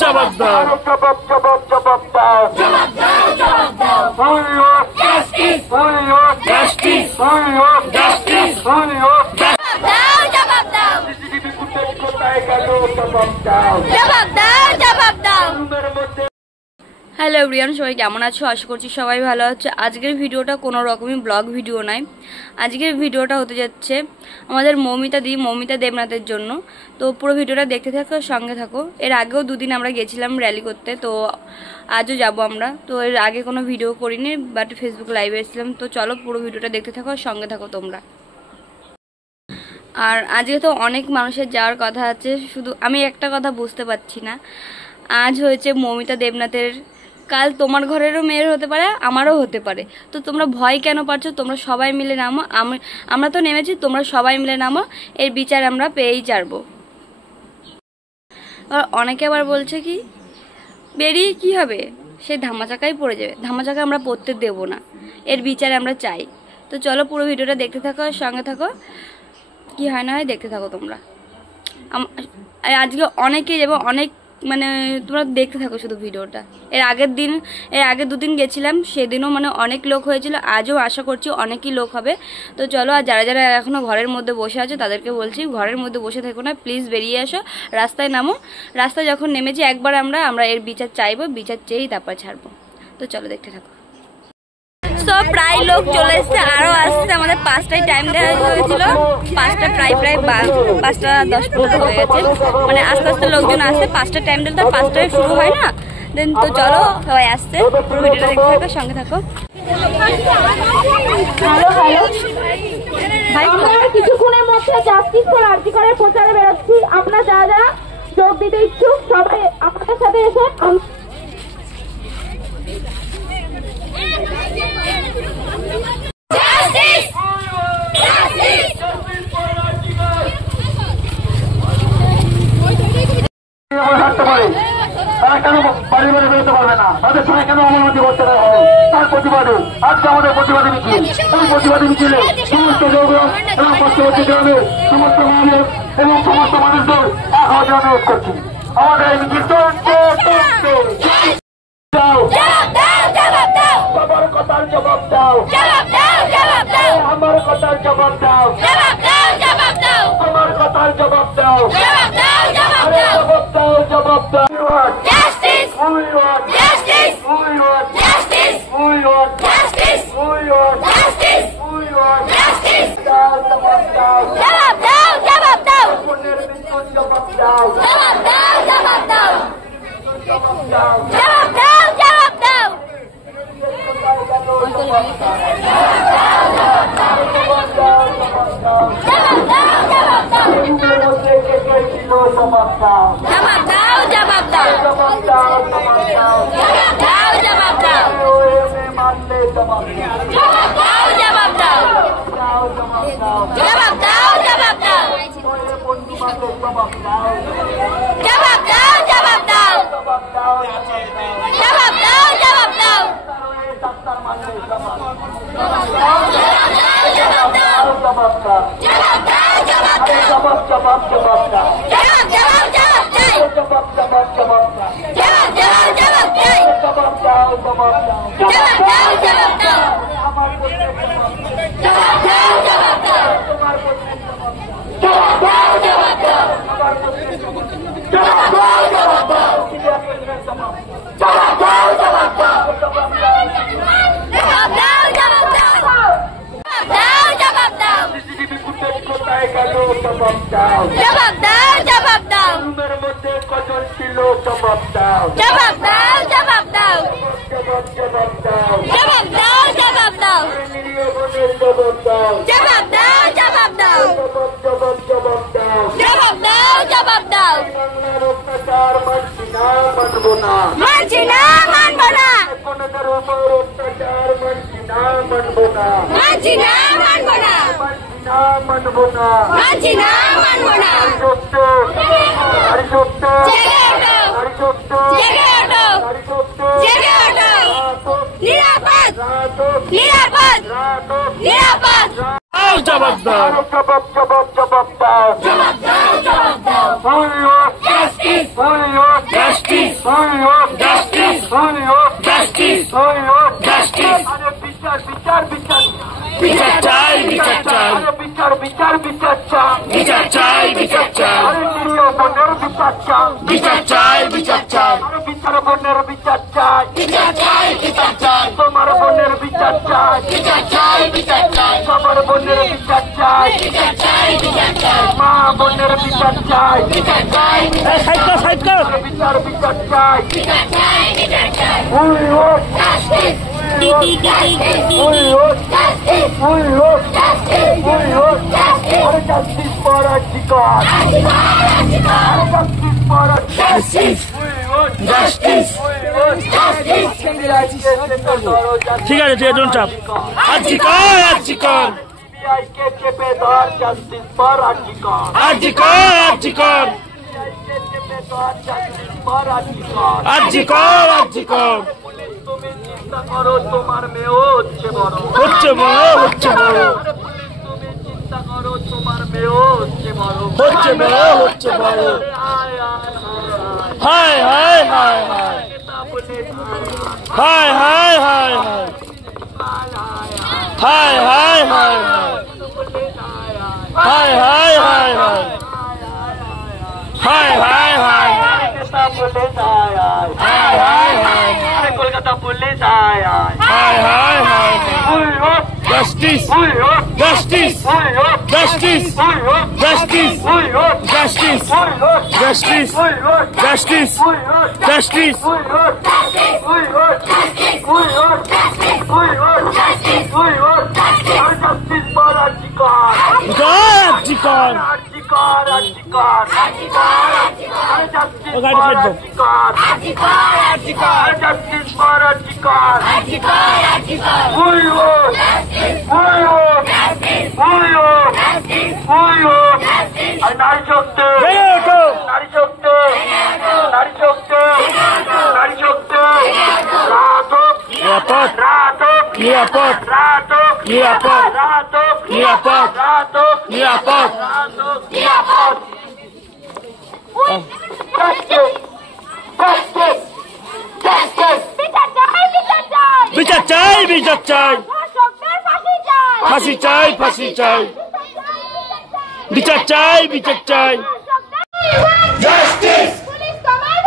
জবাব দাও, জবাব জবাব জবাব দাও, জবাব দাও, জবাব দাও, জাস্টিস, জাস্টিস, জাস্টিস, জবাব দাও, সিসিটিভি ফুটেজ কোথায় গেল? জবাব দাও, জবাব দাও, জবাব দাও। রুমের মধ্যে। হ্যালো এভরিওয়ান, সবাই কেমন আছো? আশা করছি সবাই ভালো আছে। আজকের ভিডিওটা কোনো রকমই ব্লগ ভিডিও নয়। আজকের ভিডিওটা হতে যাচ্ছে আমাদের মৌমিতা দেবনাথের জন্য। তো পুরো ভিডিওটা দেখতে থাকো, সঙ্গে থাকো। এর আগেও দুদিন আমরা গেছিলাম র্যালি করতে, তো আজও যাব আমরা। তো এর আগে কোনো ভিডিও করিনি, বাট ফেসবুক লাইভে এসেছিলাম। তো চলো পুরো ভিডিওটা দেখতে থাকো, সঙ্গে থাকো তোমরা। আর আজকে তো অনেক মানুষের যাওয়ার কথা আছে, শুধু আমি একটা কথা বুঝতে পারছি না। আজ হয়েছে মৌমিতা দেবনাথের, কাল তোমার ঘরেরও মেয়ের হতে পারে, আমারও হতে পারে। তো তোমরা ভয় কেন পাচ্ছ? তোমরা সবাই মিলে নামো। আমরা তো নেমেছি, তোমরা সবাই মিলে নামো। এর বিচার আমরা পেয়েই ছাড়বো। আর অনেকে আবার বলছে কি বেরিয়ে কি হবে, সে ধামাচাকাই পড়ে যাবে। ধামাচাকা আমরা পড়তে দেব না, এর বিচার আমরা চাই। তো চলো পুরো ভিডিওটা দেখতে থাকো, সঙ্গে থাকো। কি হয় না হয় দেখতে থাকো তোমরা। আজকে অনেকেই যাবো, অনেক মানে তোমরা দেখতে থাকো শুধু ভিডিওটা। এর আগে দুদিন গেছিলাম, সেদিনও মানে অনেক লোক হয়েছিল। আজও আশা করছি অনেকই লোক হবে। তো চলো, আর যারা যারা এখনো ঘরের মধ্যে বসে আছে তাদেরকে বলছি, ঘরের মধ্যে বসে থেকো না, প্লিজ বেরিয়ে আসো, রাস্তায় নামো। রাস্তায় যখন নেমেছি একবার আমরা এর বিচার চাইবো, বিচার চেয়েই তারপর ছাড়বো। তো চলো দেখতে থাকো। তো প্রায় লোক চলে এসছে, আরো আসছে। আমাদের 5টায় টাইম দেওয়া হয়েছিল, 5টা প্রায় 5টা 10 হয়ে গেছে। মানে আস্তে আস্তে লোকজন আসছে। 5টা টাইম দিলে তো 5টায় শুরু হয় না। দেন তো চলো, সবাই আসছে। পুরো ভিডিওটা দেখতে থাকো, সঙ্গে থাকো। আমরা কিছুক্ষণের মধ্যে জাস্টিস ফর আরজি করার প্রচারে বেরোচ্ছি। আপনারা যারা যারা যোগ দিতে ইচ্ছুক সবাই আমাদের সাথে এসে থাকতে পারে, তারা কেন বাড়ি বাড়ি বেরোতে পারবে না? তাদের সঙ্গে কেন অনুমতি করতে হবে? তার প্রতিবাদে আজকে আমাদের প্রতিবাদী মিছিল। এই প্রতিবাদী মিছিলে সমস্ত লোকজন এবং পার্শ্ববর্তী গ্রামের সমস্ত মানুষ এবং সমস্ত মানুষদের এক হওয়ার অনুরোধ করছি। আমাদের এই মিছিল সবার কথার জবাব দাও, আমার কথার জবাব দাও, আমার কথার জবাব দাও, জবাব দাও, জবাব দাও। Justice! We want Justice! we want Justice! we want Justice! we want Justice! we want Justice! জবাব দাও, জবাব দাও, জবাব দাও, খুনের মৃত্যুর জবাব দাও, জবাব দাও, জবাব দাও, জবাব দাও, জবাব দাও, জবাব দাও। রুমের মধ্যে কে কে ছিল? জবাব দাও, জবাব দাও, জবাব দাও, জবাব দাও, জবাব দাও। জবাব দাও, জবাব দাও, ওএমএ মানলে জবাব দাও, জবাব দাও, জবাব দাও, দাও, জবাব দাও। জবাব দাও, জবাব দাও, ওএ বন্ধু মানলে জবাব দাও, জবাব দাও, জবাব দাও, জবাব দাও, জবাব দাও, জবাব দাও, ওএ ডাক্তার মানলে জবাব দাও, জবাব দাও, জবাব দাও, জবাব দাও। জবাব দাও, জবাব দাও, জবাব জবাব জবাব দাও, জবাব জবাব জবাব চাই, জবাব জবাব জবাব দাও, জবাব জবাব জবাব চাই, জবাব দাও, জবাব দাও। জবাব দাও, জবাব দাও, আমার প্রশ্নের জবাব দাও, জবাব দাও, জবাব দাও, তোমার প্রশ্নের জবাব দাও, জবাব দাও, জবাব দাও, আমার প্রশ্নের জবাব দাও, জবাব দাও, জবাব দাও, সিরিয়াস প্রশ্নের জবাব দাও, জবাব দাও, জবাব দাও, জবাব দাও। জবাব দাও, জবাব দাও, জবাব দাও, জবাব দাও, সিসিটিভি ফুটেজ কোথায় গেল? জবাব দাও। জবাব দাও, জবাব দাও, রুমের মধ্যে কজন ছিল? জবাব দাও, জবাব দাও, জবাব দাও, জবাব জবাব দাও। জবাব দাও, জবাব দাও, নিরীহ বোনের জবাব দাও, জবাব দাও, জবাব দাও, জবাব জবাব জবাব দাও। জবাব দাও, জবাব দাও, বাংলার অত্যাচার মানছি না, মানব না। মানছি না, মানব না, কোনদের উপর অত্যাচার মানছি না, মানব না। মানছি না, মানব না, মানছি না, মানব না। মানছি না, মানব না। সত্য নারী সত্য জেগে ওঠো, নারী সত্য জেগে ওঠো, নারী সত্য জেগে ওঠো, নিরাপদ, রাতক নিরাপদ, রাতক নিরাপদ। জবাব দাও, জবাব জবাব জবাব দাও, জবাব দাও, জবাব দাও, We want Justice! we want justice, justice justice justice বিচার চাই বিচার চাই বিচার চাই বিচার চাই বিচার চাই বিচার চাই তোমার বোনের বিচার চাই সবার বোনের বিচার চাই মা বোনের বিচার চাই বিচার বিচার চাই Justice for Archicon! Justice for Justice! Justice! ঠিক আছে ঠিক আছে চাপ আর্জিকর আর্জিকর কে চেপে ধর জাস্টিস ফর আর্জিকর আর্জিকর আর্জিকর আর্জিকর আর্জিকর তুমি চিন্তা করো তোমার মেয়েও হচ্ছে বড় হচ্ছে বড় হচ্ছে বড় তুমি চিন্তা করো তোমার মেয়েও হচ্ছে বড় হচ্ছে বড় হচ্ছে বড় হায় হায় হায় হায় হায় হায় হায় হায় হায় হায় হায় হায় হায় হায় হায় হায় কলকাতা পুলিশ আয় হায় হায় হায় justice justice justice justice justice justice justice justice RG Kar নারী শক্তি নারী শক্তি নারী শক্তি নারী শক্তি নিরাপদ নিরাপদ নিরাপদ নিরাপদ নিরাপদ বিচার চাই বিচার চাই ফাঁসি চাই ফাঁসি চাই বিচার চাই বিচার চাই পুলিশ তোমার